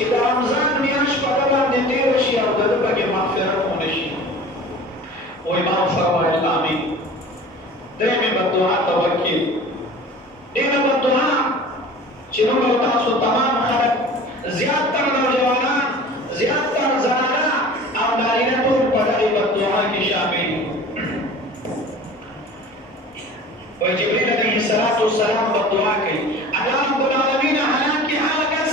چې د رمضان میاشت په ده باندې تېره شي او د ده پکې مغفرت ونه شي. وایي ما فرمایل آمین. درېمې بددعا توکل. ډېره بددعا چې موږ او تاسو تمام خلک زیاتتر نوجوانان زیاتتر زنانه او نارینه ټول په دغې بددعا کې شامل دي. وایي جبریل علیه السلام بددعا کوي الله رب العالمین حالان کې هغه کس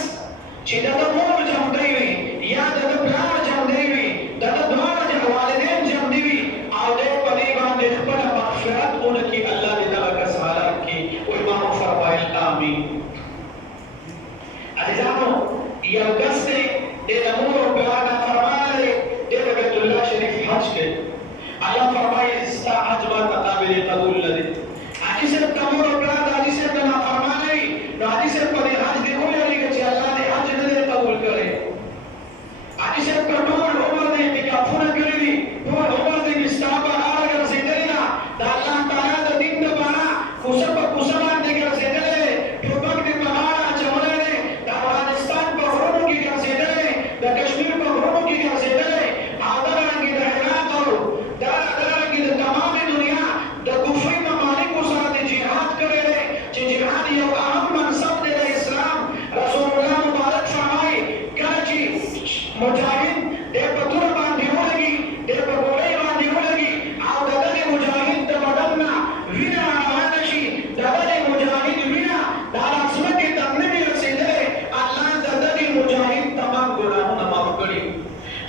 چې د ده مور جمدی وي یا د ده پلار جمدی وي د ده دواړه والدین جمدي وي او دی په دې باندې خپله مغفرت ونکړي الله دې دغه کس حالات کې وایي ما وفرمایل آمین. عزیزانو یو کس دی د مور او پلار نافرمانه دی دی د بیت الله شریف حج کوي الله فرمایي ستا حج ماته قابل قبول نه دی. حاجي صاحب د مور او پلار د حاجي صاحب د نافرمانه وي نو حاجي صاحب په دې حج دې وویلېږي چې الله دې حج نه دی قبول کړی. حاجي صاحب په ټول عمر دې اعتکافونه کړي دي ټول عمر دې ستا په لاره ګرځېدلې ده د الله تعالی د دین دپاره کوڅه په کوڅه باندې ګرځېدلی دی ټوپک دې په غاړه اچولی دی د افغانستان په غرونو کې ګرځېدلی د کشمیر په غرونو کې ګرځېدلی او دغرنګې د عراق او دغرنګې د تمامې دنیا د کفري ممالکو سره د جهاد کړی دی چې جهاد یو اهم منصب دی د اسلام. رسول الله مبارک فرمایي کله چې مجاهد دی په توره باندې ولګي دی په ګولۍ باندې ولګي او د دغې مجاهد د بدن نه وینه روانه شي د دغې مجاهد وینه د ځمکې ته نه وي رسېدلی الله د دغې مجاهد تمام ګناهونه معاف کړي.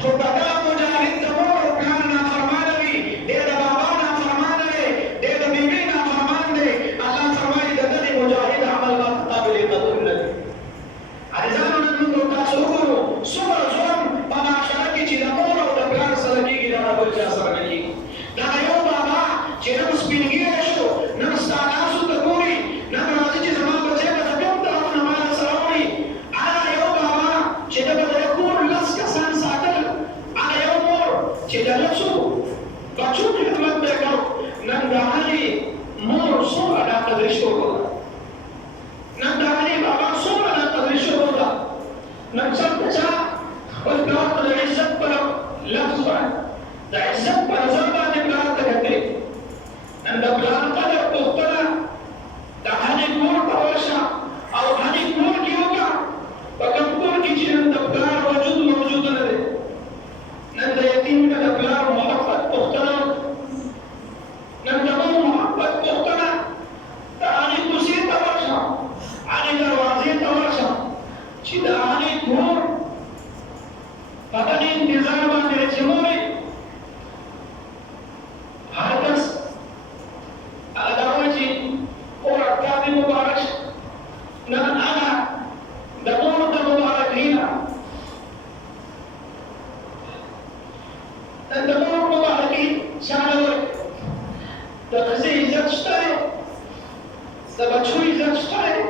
خو که دغه مجاهد د مور او پلار نافرمانه وي دی د بابا نافرمانه دی دی د بیبي نافرمان دی الله فرمایي د دغې مجاهد عمل ما قابل قبول نه دی. عزیزانو نن موږ تاسو وګورو څومره ظلم په معاشره کې چې د مور او د پلار سره کېږي دغه بل چا سره نه کېږي. دغه یو بابا چې نن سپین ږیری شو نن ستا لاسو ته ګوري نن راځي چې زما بچی به د کوم طرفونه ما سره وړي. هغه یو بابا چې د به د کور لس کسان ساتل هغه یو مور چې د لسو بچو خدمت به یې کړو نن د هغې مور څومره دا قدر شروع ده نن د هغې بابا څومره دا قدر شروع ده. نن چېرته چا خپل پلار ته د عزت په لفظ باندې د عزت په نظر باندې پلار ته کتلې. نن د پلار قدر پوښتنه د هغې کور ته ورشه او هغې کور کې وکړه په کوم کور کې چې نن د پلار وجود موجود نه دی. نن د یتیم نه د پلار محبت پوښتنه نن د مور محبت پوښتنه د هغې کوڅې ته ورشه هغې دروازې ته ورشه چې د هغې کور په دغې انتظار باندې چې مورې هر کس هغه دا وایي چې اور اړتیا دې مبارک شه. نن هغه د مور د مبارکۍ نه نن د مور مبارکۍ چا نه وایي د ښځې عزت شته دی د بچو عزت شته دی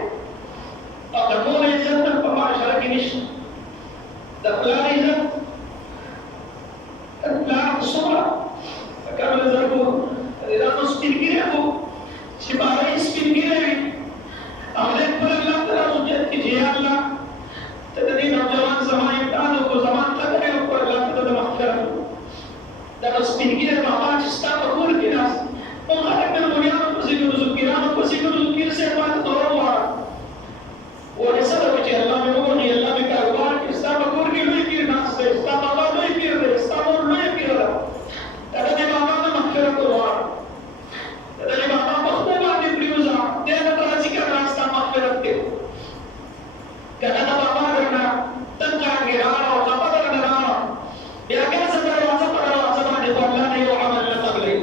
او د مور عزت نن په معاشره کې نشته. د پلار عزت د پلار څومره په کم نظر کو دا نو سپین ږیری خو چې بابا یې سپین ږیری وي او دی خپل الله ته راوچت کړي چې یا الله ته د دې نوجوان زما امتحان وکړو زما قدر یې وکړو الله ته د مغفرت وکړو. دغه سپین ږیری بابا چې ستا په کور کې ناست موږ خلک د مریانو پسې ګرځو پیرانو پسې ګرځو پیر صاحب ماته دوره ووایه ولې څه ده چې الله مې ووهي الله مې کاروبار کړي ستا په کور کې لوی پیر ناست دی ستا بابا لوی پیر دی ستا مور لویه پیره ده د دغې بابا نه مغفرت وغواړه د دغې بابا په خپو باندې پرېوځه دی درته راځي که نه ستا مغفرت دی که نه د بابا درنه تنګ رانګې راړه او خفه درنه راړه بیا ګرځه دروازه په دروازه باندې خو الله نه یو عمل نه قبلوي.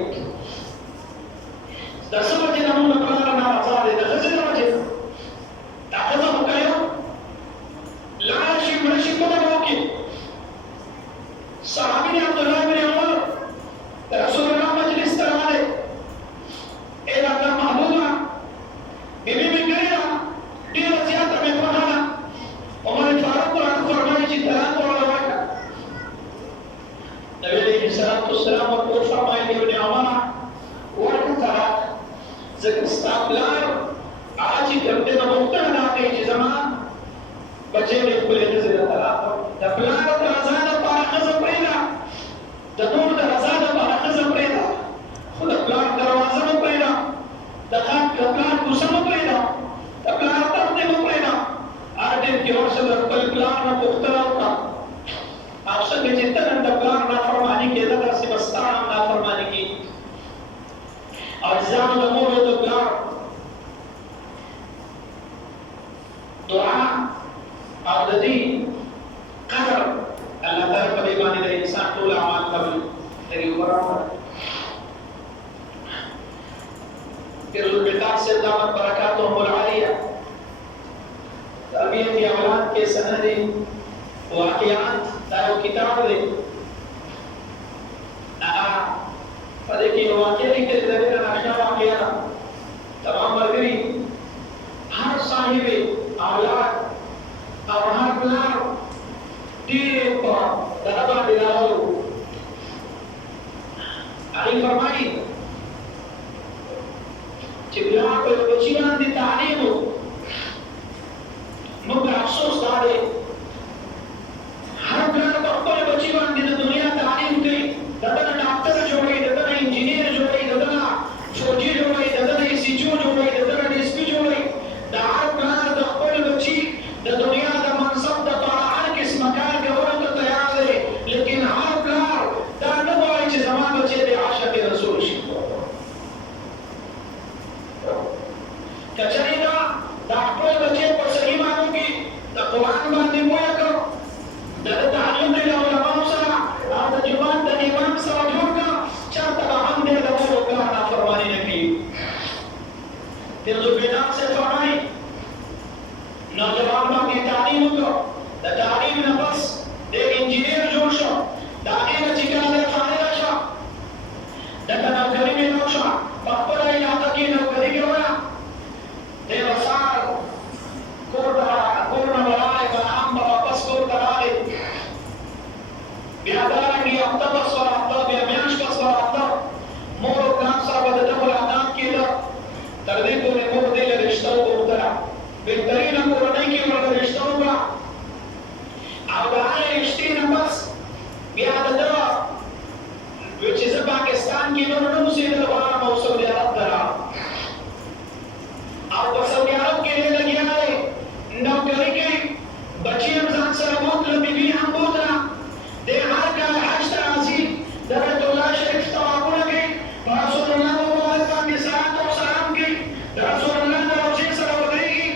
د څه وجې نه موږ د پلار ناراضه دی د ښځې د وجې دا ښځه خو که یو لاړه شي مړه شي کومه به وکړي. صحابي دی عبدالله بن عمر د رسول الله مجلس ته راغلی ای د الله محبوبه بیبي مې کړې ده ډېره زیاته مې خوښه ده. عمر فاروق راته فرمایي چې طلاق ورله ورکړه. نبي علیه السلام ورته وفرمایل ابن عمره ورکړه طلاق ځکه ستا پلار هغه چې کوم دی نو غوښتنه دا کوي چې زما بچی مې خپلې ښځې ته طلاق د پلار د رضا دپاره ښځه پرېږده، د مور د رضا دپاره ښځه پرېږده، خو د پلار دروازه مه پرېږده، د پلار کوڅه مه پرېږده، د پلار درد دې مه پرېږده. هر ټیم کې ورشه د خپل پلار نه پوښتنه وکړه، او څنګه چې ته نن د پلار نافرماني کېده داسې به ستا هم نافرماني کېږي. او عزیزانو د مور او د پلار دعا او د دې قدر الله تعالی په دې باندې د انسان ټول اعمال قبول کوي. برابر پیر البتاع سے دامت برکاتهم العالیہ تربیت اولاد کے سند واقعات دا یو کتاب دی. په دې کې واقع لیکل د ډېر ناشنا واقعه ده. تمام ملګري هر صاحب اولاد او هر پلار ډېر په دغه باندې راغلو. هغې فرمایي چې پلار په یو بچي باندې تعلیم وکړو، موږ افسوس دا دی هر پلار په خپل بچي باندې د دنیا تعلیم کوي، د ده نه ډاکټر جوړوي، د ده نه انجینیر جوړوي، د ده نه فوجي جوړوي، د ده نه ایسیچو جوړوي، د ده نه ډي اس پي جوړوي. د هر پلار د خپل بچي د دنیا د منصب دپاره هر قسمه کار کولو ته تیار دی، لیکن هر پلار دا نه غواړي چې زما بچی د عاشق رسول شي. که چېرې دا خپل بچی په صحیح معنو کې د قرآن باندې پوهه کړو، د ده تعلیم دی له علماو سره او د جومات د امام سره جوړ کړه، چېرته به هم دی د مور او پلار نافرماني نه کوي. پیر البتاع سے فرمایي نوجوان باندې تعلیم وکړو، د تعلیم نه پس د انجینیر جوړ شو، د هغې نه چې کله دی فارغه شو دلته نوکري میلاو شوه، په خپله علاقه کې نوکري کوله. دی به سهار کور نه به راغی، ماښام به واپس کور ته راغی، بیا دارنګې هفته بس به راته، بیا میاشت بس به راته، مور او پلار سره به د ده ملاقات کېده. تر دې پورې مور دې له رشته وغوښتله، بهترینه کورنۍ کې ورته رشته وکړه، او د هغې رشتې نه پس بیا د ده چې زه پاکستان کې نور نه اوسېدل غواړم او سعودي عرب ته راغلم، او په سعودي عرب کې دی لګیا دی، نوکري کوي، بچي هم ځان سره بوتله، بیبي هم بوتله. دی هر کال حج ته راځي، د بیت الله شریف طوافونه کوي، په رسول الله مبارک باندې صلات او سلام کوي، د رسول الله د روضې سره ودرېږي،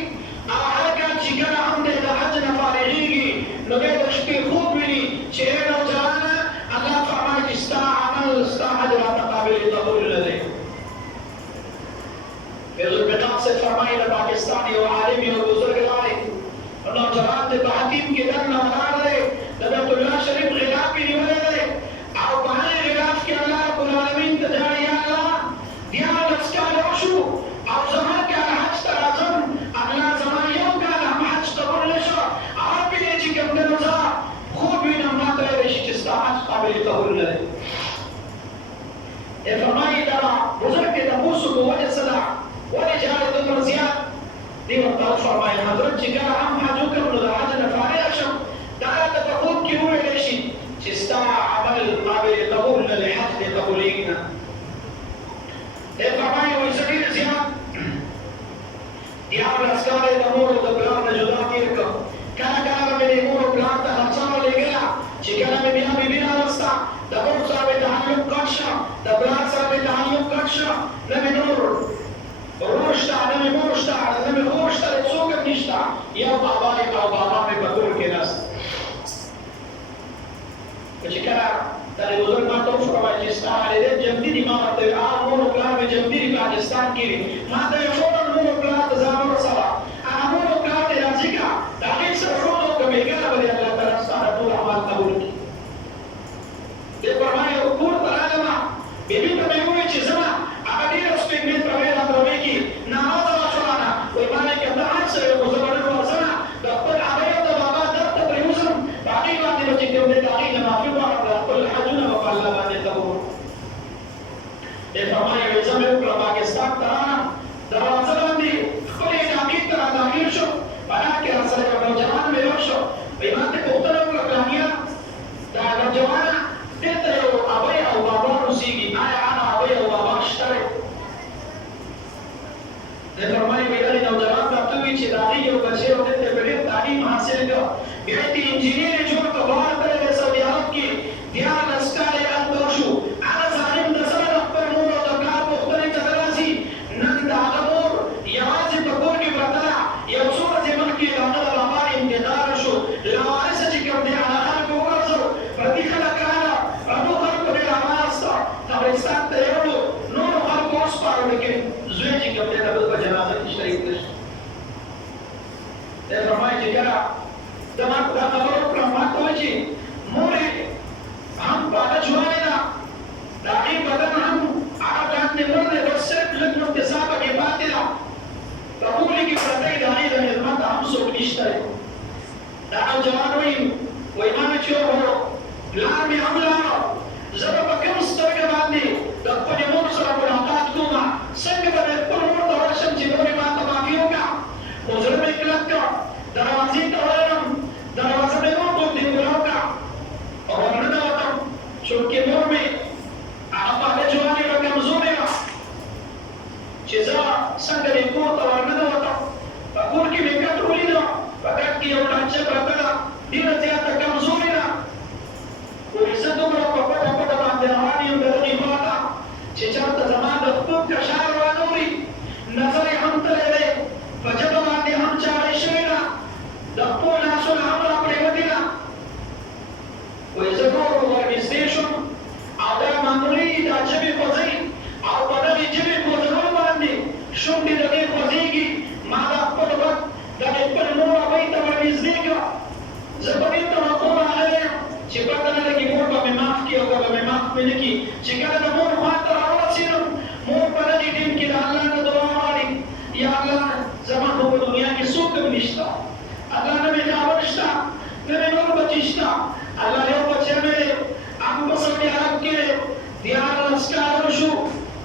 او هر کال چې کله هم دی د حج نه فارغېږي نو بیا د شپې خوب ویني چې ای نوجوانه الله فرمایي چې ستا عمل ستا حج راته قابل قبول نه دی. پیر البتاع سے فرمایي د پاکستان یو عالم یو بزرګ راغی، نوجوان دی په حتیم کې دننه ولاړ دی، د بیت الله شریف غلاف یې نیولی دی، او په هغې غلاف کې الله رب العالمین ته جاړي یا الله 11 کاله وشو او زه هر کال حج ته راځم، الله زما یو کال هم حج قبول نه شو، رب دې چې کوم دی نو زه خوب وینم ما ته ویلی شي چې ستا حج قابل قبول نه دی. فرمایي دا بزرګ دی تپوس وکړو وجه څه ده، ولې جاړې دومره زیات؟ دې ورته وفرمایل حضرت چې کله هم حج وکړم نو د حج نه فارغ شم، دا راته په خوب کې وویلی شي چې ستا عمل قابل قبول نه دی، حج دې قبولېږي نه. دې فرمایي وایي زه ډېر زیات 11 کاله د مور او د پلار نه جدا تېر کړم، کله کله به مې د مور او پلار ته خرچه ولېږله، چې کله مې بیا بیبي راوسته، د مور سره مې تعلق کټ شو، د پلار سره مې تعلق کټ شو، نه مې نور ورور شته، نه مې مور شته، نه مې خور شته، څوک هم نشته، یو بابا یم او بابا مې په کور کې ناست. چې کله دا د بزرګ ما ته وفرمایل چې ستا والدین جمدي دي، ما ورته ویل مور او پلار مې جمدي دي پاکستان کې دي، ما ته یې فوراً مور او پلار ته ځان ورسوه، هغه مور او پلار دې راضي کړه، د هغې سره ښود وکړه، بېګانه به دې الله تعالی ستا د ټول اعمال قبول کړي. دې فرمایي کور ته راغلمه، بیبي ته مې وویل چې ځمه، هغه ډېره سپېږمې تروې راپروې کړي، ناراضه وه شولانه، وایي ما نه که ته هر څه یې خو زه به نن ورځمه د خپل هغې او د بابا درد ته پرېوځم، په هغې باندې به چې کوم دی د هغې نه معافي غواړم، د خپل حجونه به په الله باندې قبول کړم. دې فرمایي وایي زه مې وکړه پاکستان ته راغلم، دروازه باندې خپلې علاقې ته را داخل شو، په هغه کې راسره یو نوجوان میلاو شو، وایي ما ته پوښتنه وکړه ورسېده بیا یې د انجینر جوړ کړ دواړه کله د سعودي عرب کې 14 کاله یې هلته وشو هغه ظالم د سره د خپل مور او د پلار پوښتنې ته راسي نن د هغه مور یوازې په کور کې پرته ده یو څو ورځې مخکې د هغه د بابا انتقال شو لاوارثه چې کوم دی هغه خلکو وګرځو پردي خلک راغله پردو خلکو ډېر رامنځته قبرستان ته یې وړو نورو خلکو وسپارو لیکن زوی چې کوم دی د بل په جنازه کې شریک نه شو دی فرمایي چې کله د ما دا خبره وکړه ما ته وویل چې مور یې هم په هغه جوانې ده د هغې بدن هم هغه باندې مړ دی بس صرف لږ نور تیزابه کې پاتې ده په کور کې پرته یې د هغې د خدمت هم څوک نشته دی د هغه جوان وایي ما مې چې وویل پلار مې هم لاړه زه به په کوم سترګه باندې د خپلې مور سره ملاقات کومه څنګه به مې خپل مور ته ورشم چې مور یې ما ته معافي وکړه خو زړه مې کلک کړ دروازې ته ورغلم دروازه مې ورغوندې ولاړ کړه او ورننوتم چونکې مور مې هغه په هغه جوانې به کمزورې وه چې زه څنګه مې کور ته ورننوتم په کور کې مې ګټ ولیده په ګټ کې یو ډانچه پرته ده ډېره زیاته کمزورې ده وایي زه دومره په پټه پټه باندې روان یم د هغې خوا ته چې چېرته زما د خوب کشار رانه وړي نظر یې هم تللی دی په ژبه باندې هم چاړې شوې ده د خپلو لاسونه هم راپرېوتې ده وایي زه نور ورنږدې شوم او دا معمولي دا ژبې خوځوي او په دغې ژبې خوځولو باندې شونډې د دې خوځېږي ما دا خپل غږ دغې خپل مور هغوی ته ورنږدې کړه زه په دې توقع راغلی یم چې پته نه لګي مور به مې معاف کړي او که به مې معاف مې نه کړي چې کله د مور خوا ته راورسېدم مور په دغې ټیم کې د الله نه دعا غواړي یا الله زما خو په دنیا کې څوک هم نشته الله نه مې خاوند شته نه مې نور بچي شته الله یو بچی مې دی هغه په سعودي عرب کې دی 14 کاله وشو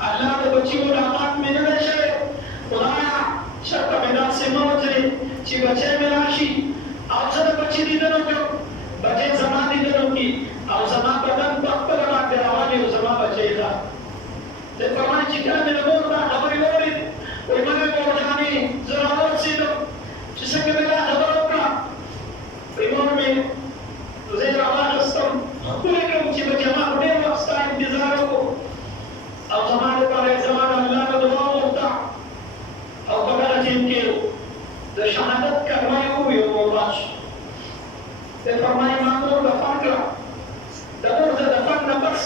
الله د بچي ملاقات مې نه دی شوی خدایه چېرته مې داسې مه وتلې چې بچی مې راشي او زه د بچي دیدن وکړم بچی زما دیدن وکړي او زما بدن په خپله باندې روان وي او زما بچی ده دی فرمایي چې کله مې د مور دا خبرې واورېد وایي مګر مورجانې زه راورسېدم چې څنګه مې دا خبره وکړه وایي مور مې زه یې راواخېستم ښکلې کړم چې بچې ما خو ډېر وخت ستا انتظار وکړو او زما لپاره یې زما د الله نه دعا وغوښته او په دغه ټیم کې د شهادت کلمه یې وویل او وفات شو دی فرمایي ما مور دفن کړه د مور د دفن نه پس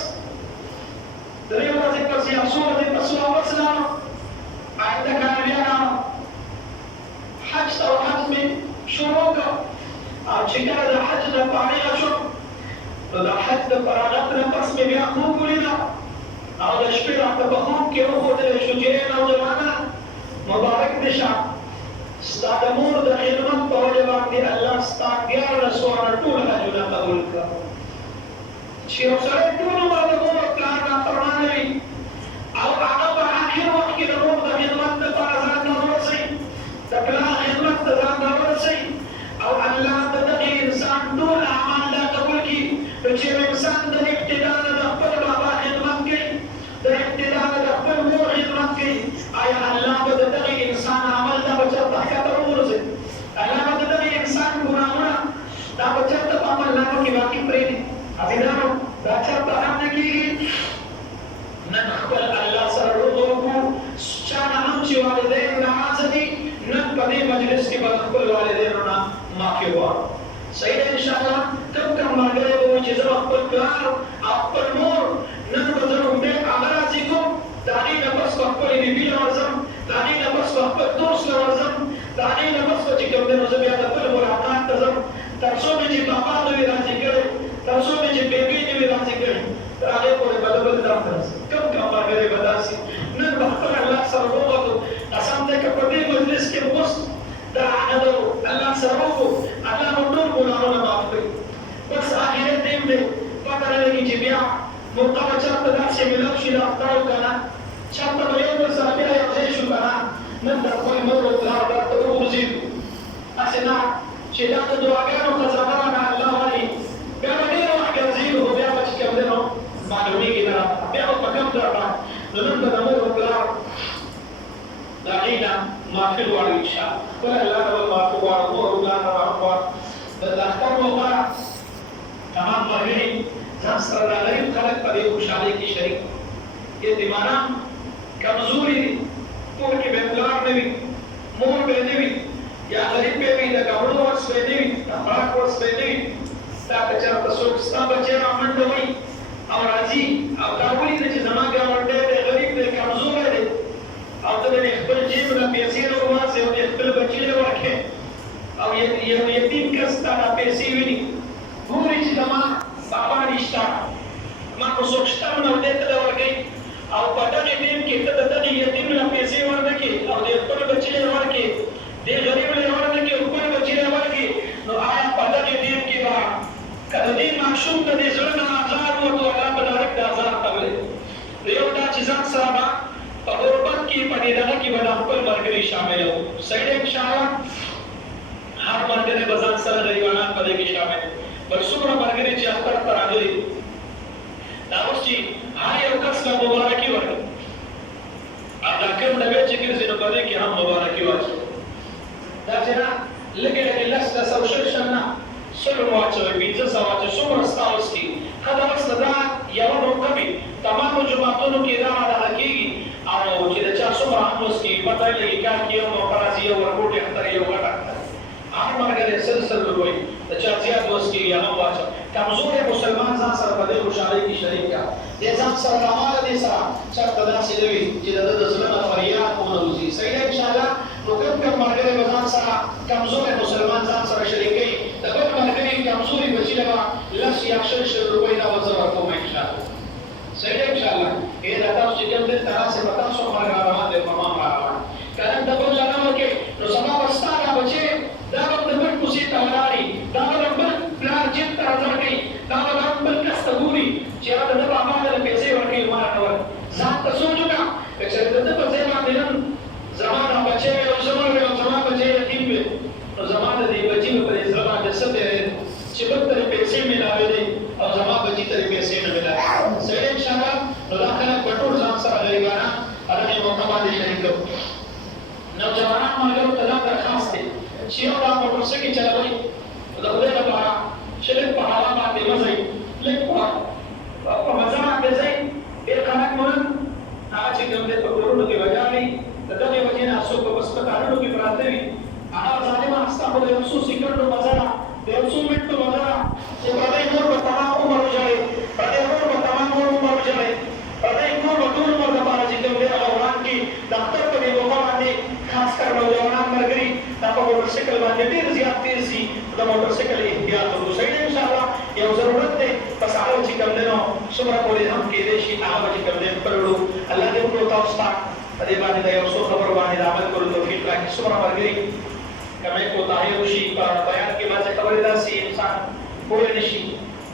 درې ورځې پس یا څو ورځې پس واپس لاړم آینده کال بیا راغلم حج ته حج مې شروع کړ او چې کله د حج نه فارغه شوم نو د حج د فراغت نه پس مې بیا خوب ولیده او د شپې راته په خوب کې وښودلی شو چې ای نوجوانه مبارک دې شه ستا د مور د خدمت په وجه باندې الله ستا 14 سوانه ټول حجونه قبول کړه چې یو سړی ټول عمر د مور او پلار نافرمانه وي او هغه په آخر وخت کې د مور د خدمت لپاره ځان راورسوي د پلار خدمت ته ځان راورسوي او الله د دغې انسان ټول اعمال دا قبول کړي نو چې یو انسان د ابتدا نه د خپل بابا خدمت کوي د ابتدا نه د خپل مور خدمت کوي آیا الله به د دغې انسان عمل دا به چېرته ښکته وغورځوي الله به د دغې انسان ګناهونه دا به چېرته په عملنامه کې باقي پرېږدي عزیزانو دا چېرته هم نه کېږي نن خپل الله سره روغه وکړو چا نه هم چې والدین ناراضه دي نن په دې مجلس کې به خپل والدینو نه معافي غواړو صحیح ده انشاءالله کوم ملګری به وایي چې زه به خپل پلار او خپل مور نن به زه لومړی هغه راضي کوم د هغې نه پس به خپلې بیبي له ورځم د هغې نه پس به خپل دوست له ورځم د هغې نه پس به چې کوم دی نو زه بیا د بل ملاقات ته ځم تر څو مې چې بابا نه وي راضي کړی تر څو مې چې بیبي نه وي راضي کړی تر هغې پورې به د بل ځان ته رسم کوم ملګری به داسې نن به خپل الله سره ووتو قسم دی که په دې مجلس کې اوس دا عقده الله سره وکړو الله به ټول ګناهونه معاف کړي بس آخرت دې دی پته نه لګي چې بیا موقع به چېرته داسې ملو شي د اخطارو که نه چېرته به یو بل سره بیا یو ځای شو که نه نن د خپل مور او پلار درته وغورځېږو هسې نه چې دا د دعاګانو خزانه رانه الله ولي بیا به ډېر وخت ګرځېږو خو بیا به چې کوم دی نو معلومېږي نه راته بیا به په کوم ځای باندې نو نن به د مور او پلار د هغې نه معافي غواړو انشاءالله خپله الله نه به معافي غواړو مور او پلار نه معافي غواړو وغيره تمام مرګري ځان سره راغلي خلک په دې خوشحالۍ کې شریک یتیمانان کمزوري دي کور کې به پلار نه وي مور به نه وي یا غریب به وي د کاوړو ورس به نه وي د خوراک ورس به نه وي ستا که چېرته څوک ستا بچی رامنډه وایي او راځي او دا ولیده چې زما ګاونډی دی غریب دی کمزوری دی او ته د خپل جیب نه پیسې راوباسې او د خپل بچي له ورکې او یو یتیم کس ته دا پیسې ویني ګوري چې زما بابا نشته ما خو څوک شته نو دې ته ورکوي او په دغې ټیم کې ته د دغې یتیم له پیسې ورنکړې او د خپل بچي له ورکړې دې غریب له ورنکړې او خپل بچي له ورکړې نو آیا په دغې ټیم کې به که د دې ماشوم د دې زړه نه آزار ووتو الله به direct the azar تولې know you the چې ځان سره به په غربت کې په دې دغه کې به د خپل ملګري شامل وو صحیح دی انشاءالله هر ملګری به ځان سره غریبانان په دې کې شامل بل څومره ملګري چې اختر ته راغلي دا اوس چې هر یو کس له مبارکي ورکړي او دا کوم ډبې چې ګرځي نو په دې کې هم مبارکي واچوي دا چې نه لږې لږې لس لس او شل شل نه سلو واچوي پنځه سوه واچوي څومره ستا اوس دي ښه دا اوس دا یوه موقع وي تمامو جوماتونو کې دا دغه کېږي او چې د چا څومره هم اوس کېږي پته یې لګي کال کې یو موقع راځي یو ورکوټي اختر یو غټ اختر هر ملګری سلسل وایي د چا زیات اوس کېږي هغه واچوه کمزوری مسلمان ځان سره په دې خوشحالۍ کې شریک کړه دې ځان سره راماله دې سره چېرته داسې نه وي چې د ده د زړه نه فریاد ونوځي صحیح ده انشاءالله نو کوم ملګری به ځان سره کمزوری مسلمان ځان سره شریکوي د بل ملګري کمزوري بچي له به لس یا شل شل روپۍ دا به زه ورکوم انشاءالله صحیح ده انشاءالله دا تاسو چې کوم دلته راسئ په تاسو هم را روان دی په ما هم را روان که نن د بل چا نه ورکوې نو سبا به ستا دا بچی دا به د بل کوڅې ته ولاړي دا به د بل پلار جیب ته راځړ کوي دا به د بل کس ته ګوري چې هغه د ده بابا ته د پیسې ورکوي ما راته ورکړه ځان ته سوچ وکړه که چېرې د ده په ځای باندې نن زما دا بچی وي او زما وي او زما بچی یتیم وي نو زما د دې بچي به په دې زړه باندې څه تېرېږي چې بل ته پیسې میلاوېدې او زما بچي ته پیسې نه میلاوي صحیح دی انشاءالله نو دا خلک به ټول ځان سره غریبانان هغې موقع باندې شریک کړو نوجوانان ملګرو ته دا درخواست دی چې یو دا موټرسایکل چلوئ د خدای لپاره چې لږ په هوا باندې مه ځئ لږ په مزه باندې ځئ ډېر خلک مو نن هغه چې کوم دی په کورونو کې وجاړي د دغې وجې نه څوک په هسپتالونو کې پراته وي هغه ظالمه ستا خو د یو څو سیکنډو مزه ده د یو څو منټو مزه ده چې پردی مور به تمام عمر وژاړي پردی مور به تمام عمر وژاړي پردی مور به ټول عمر دپاره چې کوم دی هغه وړاند کړي د اختر په دې موقع باندې خاص کر نوجوانان ملګري دا په موټرسایکل باندې ډېر زیات تېز شي د موټرسایکل احتیاط وکړو صحیح دی انشاءالله یو ضرورت دی بس هغه چې کوم دی نو څومره پورې هم کېدی شي هغه به چې کوم دی خپل وړو الله دې وکړو تاسو ته په دې باندې د یو څو خبرو باندې د عمل کولو توفیق راکړي څومره ملګري کمی کوتاهي وشي په بیان کې بعضې خبرې داسې انسان پوه نه شي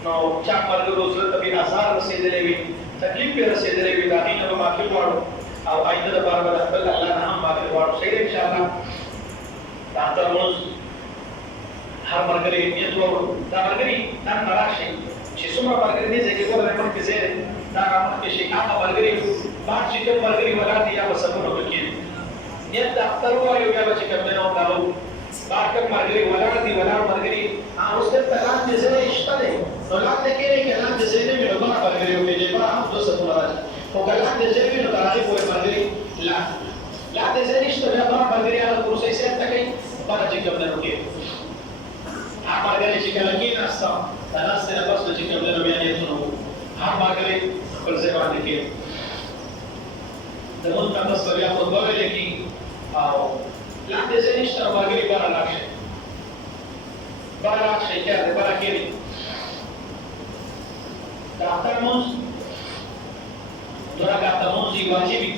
نو چا ملګرو زړه ته بې آزار رسېدلی وي تکلیف پرې رسېدلی وي د هغې نه به معافي غواړو او آینده دپاره به د خپل الله نه هم معافي غواړو صحیح دی انشاءالله د اختر لمونځ هر ملګري نیت وکړو دا ملګري نن نه راشئ چې څومره ملګري دې ځای کې ګوره مخکې ځای دی دا رامخکې شي هغه ملګري بعد چې کوم ملګري ولاړ دي یا به سفرونه به کېږي نیت د اختر ووایو بیا به چې کوم دی نو دا به بعد کوم ملګري ولاړ دي ولاړ ملګري اوس دلته لاندې ځای شته دی نو لاندې کېږي که لاندې ځای نه وي نو بره ملګري وکړي بره هم دوه صفونه راځي خو که لاندې ځای وي نو تر هغې پورې ملګري لاندې ځای نشته بیا بره ملګري هغه کورسۍ صاحب ته کوي بره چې کوم دی نو کېږي هر ملګری چې کله کېناسته د ناستې نه پس به چې کوم دی نو بیا نیتونه وکړو هر ملګری خپل ځای باندې کېږي د لمونځ نه پس به بیا خطبه ویلې کېږي او لاندې ځای نشته نو ملګري بره لاړ شئ بره لاړ شئ خیر دی بره کېنئ د اختر لمونځ دوه رکعته لمونځ یې واجب وي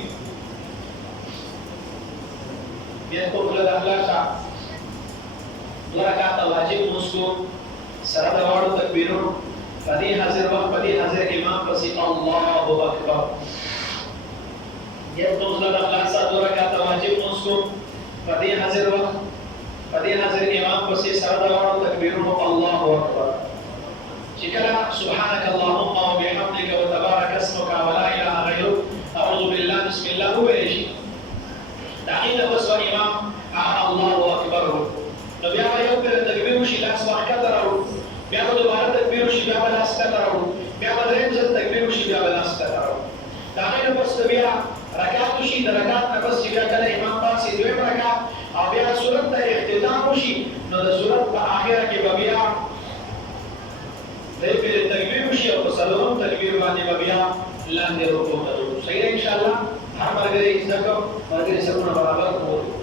بیا کوکله د خلاصه دوه رکعته واجب لمونځ کوو سره د واړو تکبیرونو په دې حاضر وخت په دې حاضر امام پسې الله اکبر یو لمونځ د خلاصه دوه رکعته واجب لمونځ کوو په دې حاضر وخت په دې حاضر امام پسې سره د واړو تکبیرونو الله اکبر چې کله سبحانك اللهم وبحمدك وتبارك اسمك ولا اله غيرك اعوذ بالله بسم الله وویل شي د هغې نه پس امام الله اکبر نو بیا به یو پرې تکبیر وشي لاس ورښکته راوړو دا نه بس بیا رکعت شي د رکعت نه بس بیا کله امام پاسې دویم رکعت او بیا سورت ته اختتام وشي نو د سورت په اخره کې بیا دې په تکبیر وشي او په سلام تکبیر باندې بیا لاندې رکوع ته صحیح ان شاء الله هر مرګ دې ځکه مرګ سره برابر کوو